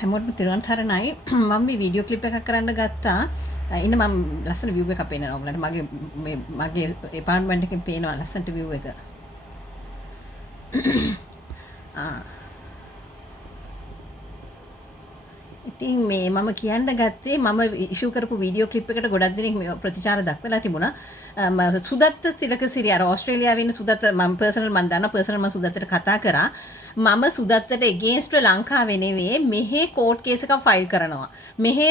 හැමෝටම තිරුවන් සරණයි. මම මේ වීඩියෝ ක්ලිප් එකක් කරන්න ගත්තා. ඉන්න මම ලස්සන view එකක් පේනවා ඔයගලන්ට. මගේ apartment එකෙන් පේනවා ලස්සනට view එක. ආ ඉතින් මේ මම කියන්න ගත්තේ මම ඉෂුව කරපු වීඩියෝ ක්ලිප් එකට ගොඩක් දෙනෙක් ප්‍රතිචාර දක්වලා තිබුණා. සුදත්ත තිලකසිරි අර ඕස්ට්‍රේලියාවේ ඉන්න සුදත්ත මම පර්සනල් මම දන්නා පර්සනල් මම සුදත්තට කතා කරා. මම සුදත්තට එගේන්ස්ට් ලංකාවේ නෙවෙයි මෙහෙ කෝට් කේස් එකක් ෆයිල් කරනවා. මෙහෙ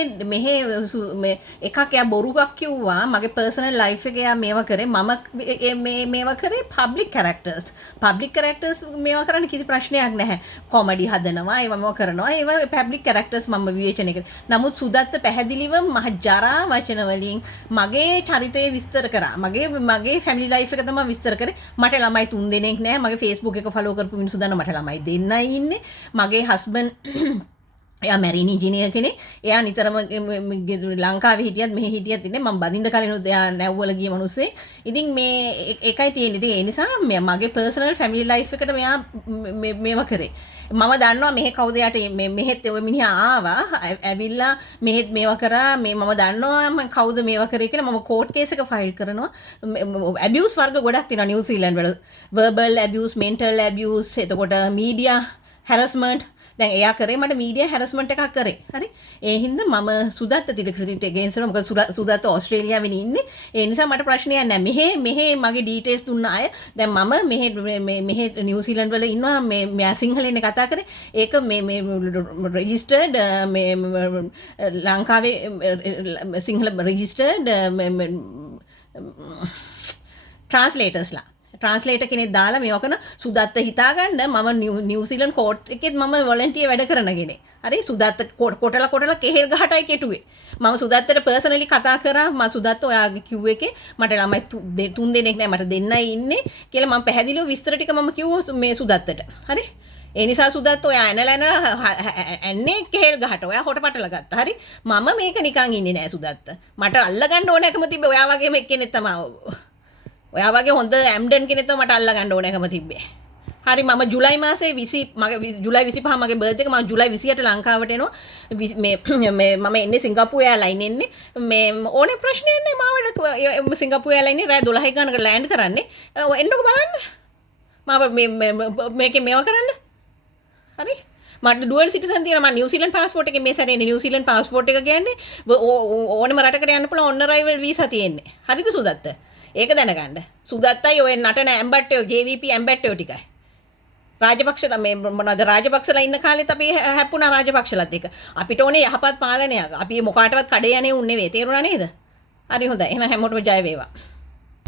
එකක් එයා බොරුවක් කිව්වා මගේ පර්සනල් ලයිෆ් එක එයා මේවා කරේ මම මේවා කරේ පබ්ලික් කැරක්ටර්ස් මේවා කරන්න කිසි ප්‍රශ්නයක් නැහැ. කොමඩි හදනවා ඒවා මේවා කරනවා ඒවා පබ්ලික් කැරක්ටර්ස් මම විවේචනය කරා. නමුත් සුදත්ත පැහැදිලිව මහ ජරා වචන වලින් මගේ චරිතය විස්තර කරා. මගේ ෆැමිලි ලයිෆ් එක තමයි විස්තර කරේ. මට ළමයි 3 දෙනෙක් නැහැ. මගේ Facebook එක ෆලෝ කරපු මිනිස්සු දන්නවා මට ළමයි දෙන්නයි ඉන්නේ. මගේ හස්බන්ඩ් එයා මැරීන් ඉංජිනේර් කෙනෙක්. එයා නිතරම ලංකාවේ හිටියත් මෙහෙ හිටියත් ඉන්නේ. මම බදින්න කලිනුත් එයා නැව්වල ගිය මිනිස්සේ. ඉතින් මේ එකයි තියෙන්නේ. ඉතින් ඒ නිසා මගේ පර්සනල් ෆැමිලි ලයිෆ් එකට මෙයා මේවා කරේ. මම දන්නවා මෙහෙ කවුද යට මෙහෙත් ඔය මිනිහා ආවා. ඇවිල්ලා මෙහෙත් මේවා කරා. මම දන්නවා කවුද මේවා කරේ කියලා. මම කෝට් කේස් එක ෆයිල් කරනවා. ඇබියුස් වර්ග ගොඩක් තියෙනවා නිව්සීලන්ත වල. verbal abuse, mental abuse, එතකොට media harassment. දැන් එයා කරේ මට මීඩියා හැරස්මන්ට් එකක් කරේ. හරි. ඒ හින්දා මම සුදත්ත තිලකසිරිට එගේන්ස්ට් වෙනවා. මොකද සුදත්ත ඕස්ට්‍රේලියාවේ ඉන්නේ. ඒ නිසා මට ප්‍රශ්නයක් නැහැ. මෙහෙ මගේ ඩීටේල්ස් දුන්න අය දැන් මම මෙහෙ නිව්සීලන්ත වල ඉන්නවා මෙයා සිංහලෙන් කතා කරේ. ඒක මේ රෙජිස්ටර්ඩ් ලංකාවේ සිංහල රෙජිස්ටර්ඩ් ට්‍රාන්ස්ලේටර්ස්ලා ට්‍රාන්ස්ලේටර් කෙනෙක් දාලා මේව කරන සුදත්ත හිතාගන්න මම නිව්සීලන්ත කෝට් එකෙත් මම වොලන්ටියර් වැඩ කරන කෙනෙක්. හරි සුදත්ත කොටලා කෙහෙල් ගහටයි කෙටුවේ. මම සුදත්තට පර්සනලි කතා කරා මම සුදත්ත ඔයාගේ කිව් එකේ මට ළමයි 3 දෙනෙක් නැහැ මට දෙන්නයි ඉන්නේ කියලා මම පැහැදිලිව විස්තර ටික මම කිව්වා මේ සුදත්තට. හරි ඒ නිසා සුදත්ත ඔයා ඇන්නේ කෙහෙල් ගහට ඔයා හොට පටල ගත්තා. හරි මම මේක නිකන් ඉන්නේ නෑ සුදත්ත. මට අල්ලගන්න ඕනකම තිබ්බේ ඔයා වගේම එක්කෙනෙක් තමයි. ඔයා වගේ හොඳ ඇම්ඩන් කෙනෙක් තමයි මට අල්ලගන්න ඕනකම තිබ්බේ. හරි මම ජුලයි මාසේ 20 මගේ ජුලයි 25 මගේ බර්ත්ඩේ එක මම ජුලයි 28ට ලංකාවට එනවා. මේ මම එන්නේ සිංගප්පූර් එයාලයින් එන්නේ. මේ ඕනේ ප්‍රශ්නයක් නැහැ මාවට සිංගප්පූර් එයාලයින් රෑ 12 ගානකට ලෑන්ඩ් කරන්නේ. එන්නකො බලන්න. මම මේකේ මේවා කරන්න. හරි මට ඩුවල් සිටිසන් තියෙනවා. මම නිව්සීලන්ත පාස්පෝර්ට් එකේ මේ සැරේ නිව්සීලන්ත පාස්පෝර්ට් එක කියන්නේ ඕනෙම රටකට යන්න පුළුවන් ඔන් අරයිවල් වීසා තියෙන්නේ. හරිද සුදත්ත? ඒක දැනගන්න. සුදත්තයි ඔය නටන ඇම්බට්ටෝ JVP ඇම්බට්ටෝ ටිකයි. රාජපක්ෂලා මේ මොනවද රාජපක්ෂලා ඉන්න කාලෙත් අපි හැප්පුණා රාජපක්ෂලත් එක්ක. අපිට ඕනේ යහපත් පාලනයක්. අපි මොකාටවත් කඩේ යන්නේ උන් නෙවෙයි. තේරුණා නේද? හරි හොඳයි. එහෙනම් හැමෝටම ජය වේවා.